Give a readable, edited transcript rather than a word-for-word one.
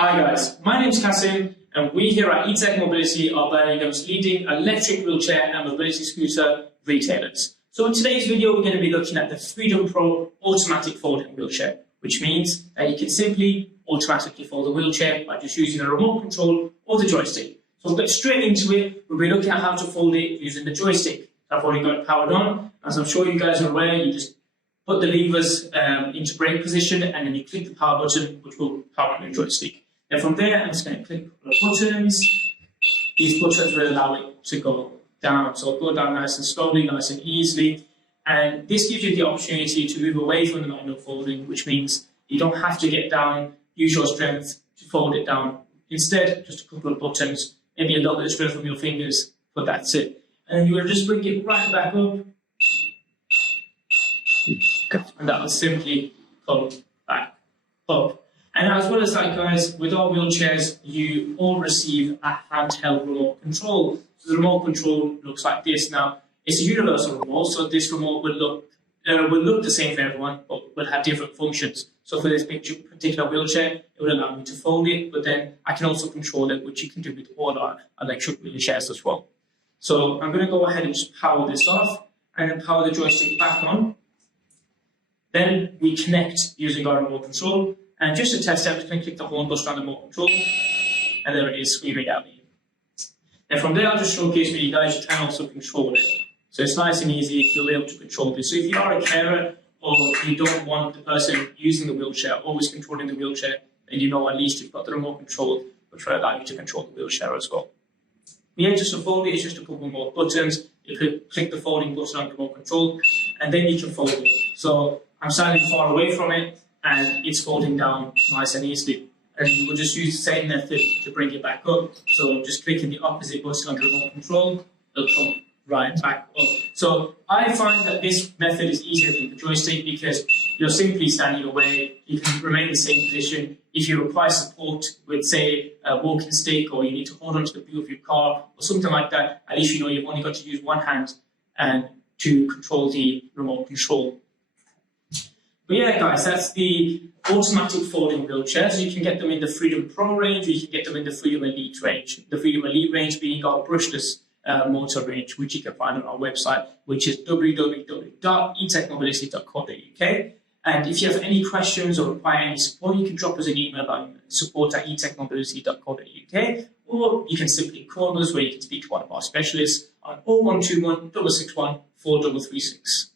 Hi guys, my name is Kasim and we here at Etech Mobility are Birmingham's leading electric wheelchair and mobility scooter retailers. So in today's video we're going to be looking at the Freedom Pro automatic folding wheelchair, which means that you can simply automatically fold the wheelchair by just using the remote control or the joystick. So we'll get straight into it. We'll be looking at how to fold it using the joystick. I've already got it powered on. As I'm sure you guys are aware, you just put the levers into brake position and then you click the power button, which will power your joystick. And from there, I'm just going to click the buttons. These buttons will allow it to go down. So it'll go down nice and slowly, nice and easily. And this gives you the opportunity to move away from the manual folding, which means you don't have to get down, use your strength to fold it down. Instead, just a couple of buttons, maybe a little bit of strength from your fingers, but that's it. And you will just bring it right back up. And that will simply come back up. And as well as that, guys, with our wheelchairs, you all receive a handheld remote control. So the remote control looks like this. Now, it's a universal remote, so this remote will look the same for everyone, but will have different functions. So for this particular wheelchair, it will allow me to fold it, but then I can also control it, which you can do with all our electric wheelchairs as well. So I'm going to go ahead and just power this off, and then power the joystick back on. Then we connect using our remote control. And just to test out, I'm just going to click the horn button on the remote control, and there it is, screaming at me. And from there, I'll just showcase with you guys, you can also control it. So it's nice and easy, you'll be able to control this. So if you are a carer, or you don't want the person using the wheelchair always controlling the wheelchair, then you know at least you've got the remote control, which will allow you to control the wheelchair as well. Yeah, just to fold it, it's just a couple more buttons. You click the folding button on the remote control, and then you can fold it. So I'm standing far away from it, and it's folding down nice and easily. And we'll just use the same method to bring it back up. So just clicking the opposite button on the remote control, it'll come right back up. So I find that this method is easier than the joystick because you're simply standing away. You can remain in the same position. If you require support with, say, a walking stick, or you need to hold onto the wheel of your car or something like that, at least you know you've only got to use one hand and to control the remote control. But yeah, guys, that's the automatic folding wheelchair. So you can get them in the Freedom Pro range, or you can get them in the Freedom Elite range. The Freedom Elite range being our brushless motor range, which you can find on our website, which is www.etechmobility.co.uk. And if you have any questions or require any support, you can drop us an email on support@etechmobility.co.uk, or you can simply call us where you can speak to one of our specialists on 0121 661 4336.